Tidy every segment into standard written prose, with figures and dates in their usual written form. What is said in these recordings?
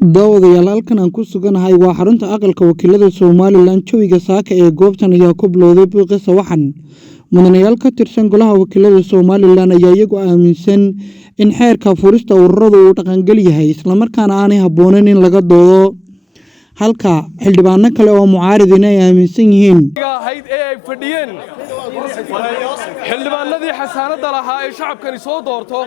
daawadayaal halkan aan ku suganahay waa xarunta aqalka wakiilada somaliland jawiga saaka ee goobtan ayaa ku bilowday buuqisa waxan mudanayaal ka tirsan golaha wakiilada somaliland ayaa iyagu aaminsan in xeerka furista ururadu uu dhaqangal yahay isla markaana aanay habboonayn in laga doodo halka xildhibaano kale oo mucaaridin ay aaminsan yihiin xildhibaanadii xasaanada lahaa ee shacabkani soo doorto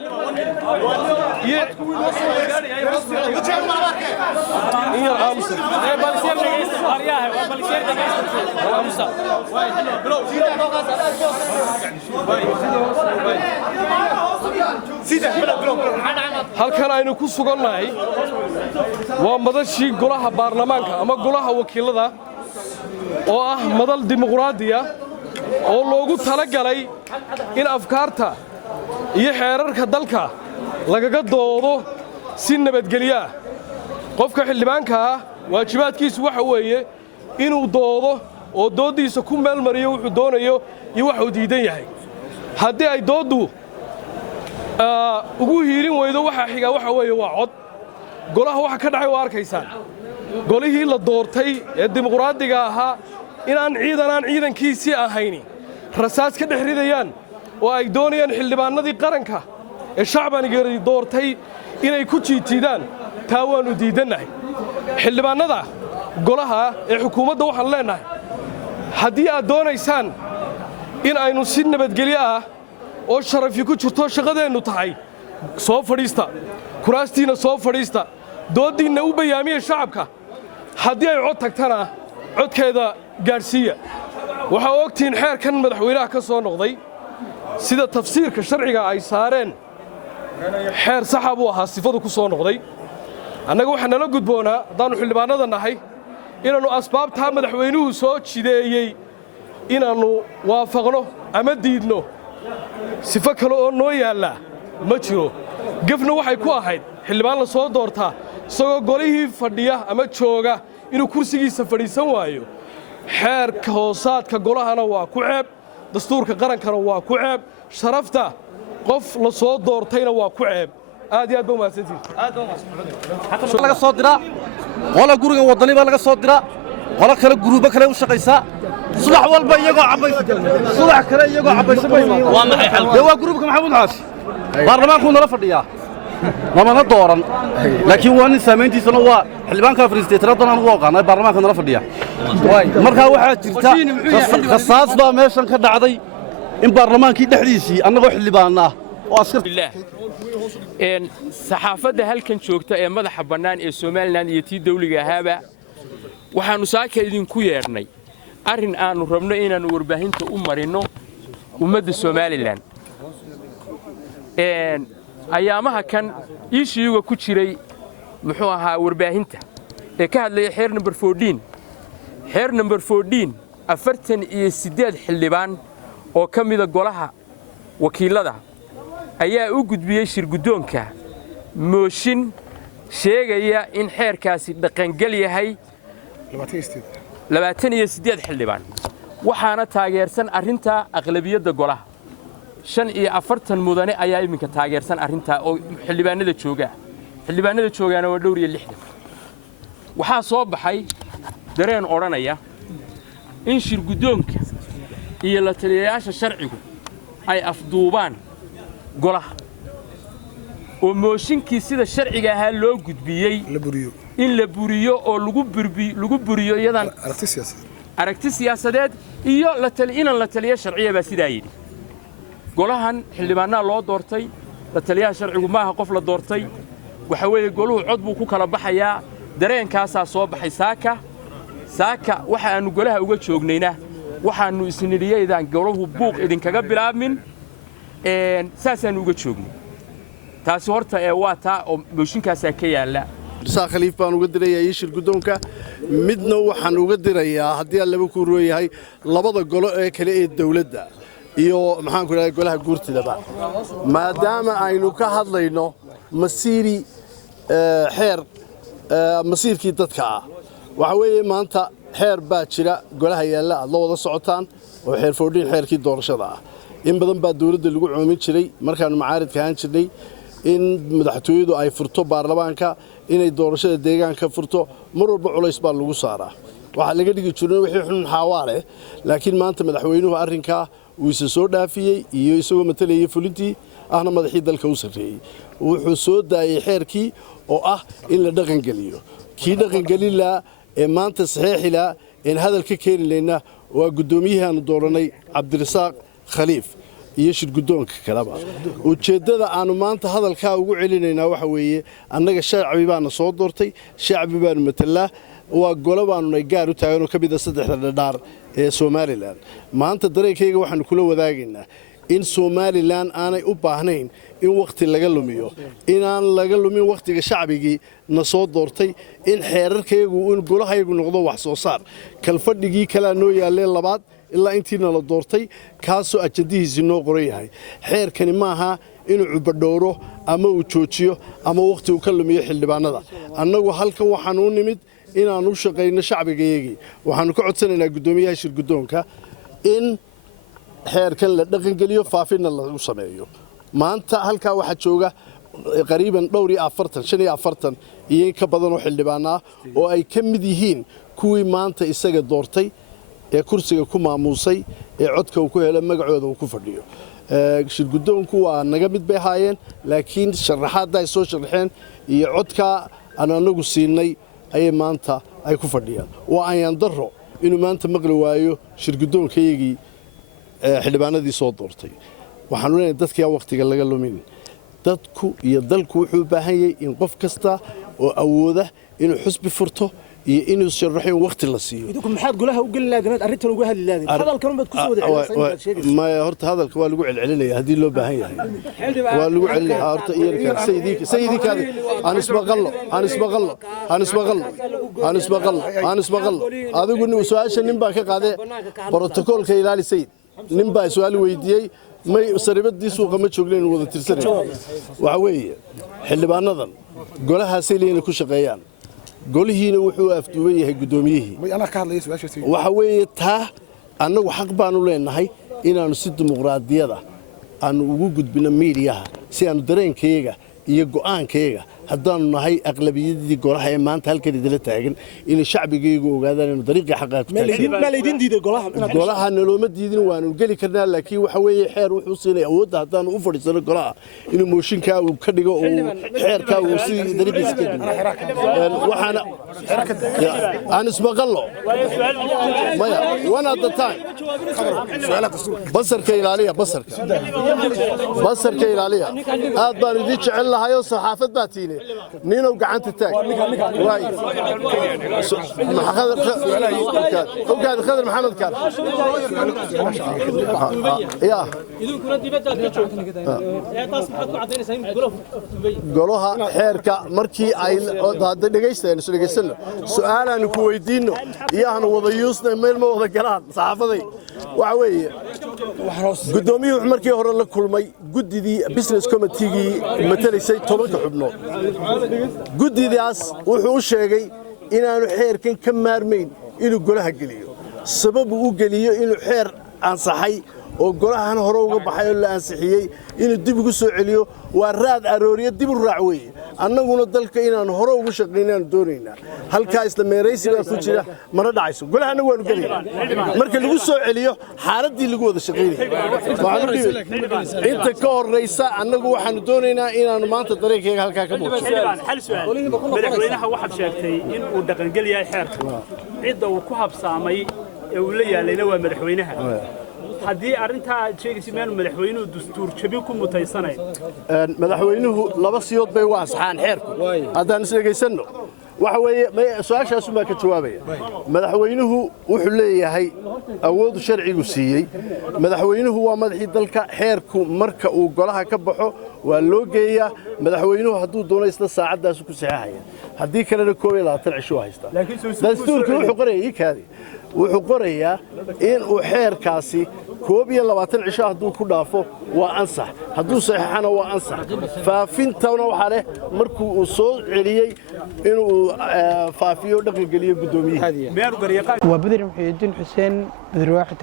halkan aynu ku sugannahay waa madashii golaha baarlamaanka ama golaha wakiilada oo ah madal dimuqraadiya oo loogu talagalay in afkaarta iyo xeerarka dalka lagaga doodo si nabadgelyo ah qofka xildhibaanka ah waajibaadkiisu waxa weeye inuu doodo oo doodiisa ku meel mariyo wuxuu doonayo iyo waxa uu diidan yahay haddii ay dooddu ugu hiirin weydo waxa xiga waxa weeye waa cod golaha waxa ka dhacay waa arkaysaan golihii la doortay ee dimuqraadiga ahaa inaan ciidankiisii ahayni rasaas ka dhex ridayaan oo ay doonayaan xildhibaanadii qaranka ee shacbaniga doortay inay ku jiitiidaan taa waannu diidannahay xildhibaanada golaha ee xukuumadda waxaan leennahay haddii aad doonaysaan in aynu si nabadgelyo ah oo sharafi ku jirto shaqadeennu tahay soo fadhiista kuraastiinna soo fadhiista dooddiinna u bayaamiya shacabka haddii ay cod tagtana codkeeda gaadhsiiya waxaa ogtihiin xeerkan madaxweynaha ka soo noqday sida tafsiirka sharciga ay saareen xeer saxa buu ahaa sifadu ku soo noqday annaga waxaa nala gudboonaa haddaannu xildhibaanada nahay inaannu asbaabtaa madaxweynuhu soo jideeyey inaannu waafaqno ama diidno sifo kale oo noo yaallaa ma jiro gefna waxay ku ahayd xildhibaan la soo doortaa isagoo golihii fadhiya ama jooga inuu kursigiisa fadhiisan waayo xeerka hoosaadka golahana waa ku ceeb dastuurka qarankana waa ku ceeb sharafta qof la soo doortayna waa ku ceeb aad iyo aad ba laga soo diraa qola guriga wadani baa laga soo diraa qola kale guruubo kale u shaqaysaa subax walba iyagoo cabaysan waa gruubka maxamuud xaashi baarlamaankuu nala fadhiyaa lamana dooran laakiin waa nin saamayntiisana waa xildhibaanka afariisteetanadan aan ugu oqaanay baarlamaanka nala fadhiya markaa waxaa jirta rasaas baa meeshan ka dhacday in baarlamaankii dhexdiisii annagoo xildhibaan ah oo saxaafadda halkan joogta ee madaxa bannaan ee somalilan iyo tii dawliga ahaaba waxaannu saaka idinku yeedhnay arrin aannu rabno inaannu warbaahinta u marinno ummadda somalilan ayaamaha kan iishiyuga ku jiray muxuu ahaa warbaahinta ee ka hadlaya xeer number 14 48 xildhibaan oo ka mida golaha wakiilada ayaa u gudbiyey shirguddoonka mooshin sheegaya in xeerkaasi dhaqangal yahay 28 xildhibaan waxaana taageersan arrinta aqlabiyadda golaha 45 mudane ayaa iminka taageersan arrinta oo xildhibaanada joogaana waa dhowr iyo 60 waxaa soo baxay dareen odhanaya in shirguddoonka iyo la taliyayaasha sharcigu ay afduubaan golaha oo mooshinkii sida sharciga ahaa loo gudbiyey in la buriyo oo lagu buriyo iyadan aragti siyaasadeed iyo inaan la taliya sharciya baa sidaa yidhi golahan xildhibaanaa loo doortay la taliyaha sharcigu maaha qof la doortay waxa weeye goluhu cod buu ku kala baxayaa dareenkaasaa soo baxay saaka waxa aannu golaha uga joognayna waxaannu isnidhiyaydaan golahu buuq idinkaga bilaabmin saasaannu uga joognay taasi horta waa taa oo mooshinkaasaa ka yaalla khaliif baan uga dirayaa ii shirguddoonka midna waxaan uga dirayaa haddii aan laba ku rooyahay labada golo ee kale ee dawladda iyo maxaanku idhahdaa golaha guurtidaba maadaama aynu ka hadlayno masiirkii dadka ah waxa weeye maanta xeer baa jira golaha yaalla aad la wada socotaan oo xeer foodhiin xeerkii doorashada ah in badan baa dawladda lagu coomin jiray markaannu macaaridka ahaan jirnay in madaxtooyadu ay furto baarlamaanka inay doorashada deegaanka furto mar walba culays baa lagu saaraa waxa laga dhigi jiray wixii xun xawaale laakiin maanta madaxweynuhu arrinka uu isa soo dhaafiyay iyo isagoo matalayay fulintii ahna madaxii dalka u sareeyay wuxuu soo daayay xeerkii oo ah in la dhaqan geliyo kii dhaqan gelila ee maanta saxiixila in hadalka keenayna waa gudoomiyahan dooranay Cabdirasaaq Khaliif iyo shirgudoonka kalaba ujeedada aanu maanta hadalka ugu celinayna waxa weeye annaga shacbi baana soo doortay shacbi baan matalaa waa golo baanu gaar u taagan oo ka mid ah saddexda dhadhaar ee Somaliland maanta dareenkayga waxaan kula wadaagaynaa in Somaliland aanay u baahnayn in waqti laga lumiyo inaan laga lumin waqtiga shacbigii na soo doortay in xeerarkaygu in golahaygu noqdo wax soo saar kalfadhigii kala noo yaaleen labaad ilaa intiina la doortay kaasoo ajadihiisii noo qoran yahay xeerkani maaha inuu cubadhowro ama uu joojiyo ama waqti uu ka lumiyo xildhibaanada annagu halkan waxaan u nimid inaan u shaqeyno shacbigeeyagii waxaanu ka codsanaynaa gudoomiyaha shirgudoonka in xeerkan la dhaqan geliyo faafina lagu sameeyo maanta halka waxa jooga qariiban dhowr iyo 45 iyo ka badan oo xildhibaan ah oo ay ka mid yihiin kuwii maanta isaga doortay ee kursiga ku maamuusay ee codka uu ku helay magacooda uu ku fadhiyo shirgudoonku waa naga mid bay haayeen laakiin sharaxaad ay soo sharaxeen iyo codka aan anagu siinay ay maanta ay ku fadhiyaan waa ayaan daro inuu maanta maqli waayo shirgudoonkayagii xildhibaanadii soo doortay waxaan leenahay dadka waqtiga laga lumin dadku iyo dalku wuxuu u baahan yahay in qof kasta oo awooda inuu xusbi furto iyo inuu sharaxin waqti la siiyo idinku maxaad golaha u galin laadeen arintan ugu hadli laadeen hadalkan baad ku soo wadaxaysan ma horta hadalka waa lagu celcelinaya hadii loo baahan yahay waa lagu celcelinaya horta iyarka sayidii kaadi aan isbaqallo adigu su'aasha nin baa ka qaaday protokolka ilaali sayid nin baa su'aal weydiiyay may saribadii suuqa ma joogleen wada tirsanay waxa weeye xildhibaanadan golaha sayliina ku shaqeeyaan golihiina wuxuu afduuban yahay gudoomiyihii waxa weeye taa annagu xaq baanu leenahay inaanu si dimuqraadiyada aanu ugu gudbino miidiyaha si aanu dareenkayga iyo go'aankayga haddaanu nahay aqlabiyadii golaha ee maanta halkan idila taagan in shacbigaygu ogaadaan inuu dariiqii xaqaa ku taagan golaha nalooma diidin waanu geli karnaa laakiin waxa weeye xeer wuxuu siinay awoodda haddaanu u fadhiisano golaha inuu mooshinka uu ka dhigo oo xeerka uu si dariiqiisa ka dhigo waxaana aan isbaqallo maya one at the time basarka ilaaliya basarka ilaaliya aad baan idin jecel lahay oo saxaafad baa tiine نينو قعنت تاج واي وقاعد خضر محمد كان يا قولوها حيركا مركي اي هذا دغيستين دغيسن سؤال ان ku weydiino iyahana wadayuusna meel ma wada galaan saxaafadii waxa weeye gudoomiyaha markii hore la kulmay gudidii business committee matalaysay 10 xubnood gudidaas wuxuu u sheegay inaanu xeerkan ka maarmeyn inuu golaha geliyo sabab uu geliyo inuu xeer ansaxay oo golahan hore uga baxay oo la ansixiyay inuu dib ugu soo celiyo waa raad arooriyo dib u raac weey annaguna dalka inaan hore ugu shaqeynaan doonayna halka isla meeraysiga ku jira mana dhacayso golahana waanu geliyaa marka lagu soo celiyo xaaladii lagu wada shaqeynay inta ka horeysa annagu waxaan doonaynaa inaan maanta dareenkayga halka ka muujiyo madaxweynaha waxaad sheegtay in uu dhaqan geliyahay xeerka cid uu ku habsaamay ee uu la yaalayna waa madaxweynaha haddii arinta sheegaysi meel madaxweynuhu dastuur jabin ku mutaysanay madaxweynuhu laba siyood bay waa saxaan xeerku hadaan sheegaysano waxa weeye su'aashaas ma ka jawaabaya madaxweynuhu wuxuu leeyahay awood sharcigu siiyay madaxweynuhu waa madaxii dalka xeerku marka uu golaha ka baxo waa loo geeyaa madaxweynuhu hadduu doono isla saacadaas ku saxaaya haddii kalena 12 cisho haysta dastuurku wuxuu qorayay kaadi wuxuu qorayaa in uu xeerkaasi 12 cisho hadduu ku dhaafo waa ansax hadduu saxiixana waa ansax faafintana waxa leh markuu uu soo celiyay inuu faafiyo dhaqan geliyo gudoomiyaha waa Badri Muxyidiin Xuseen Badri waaxid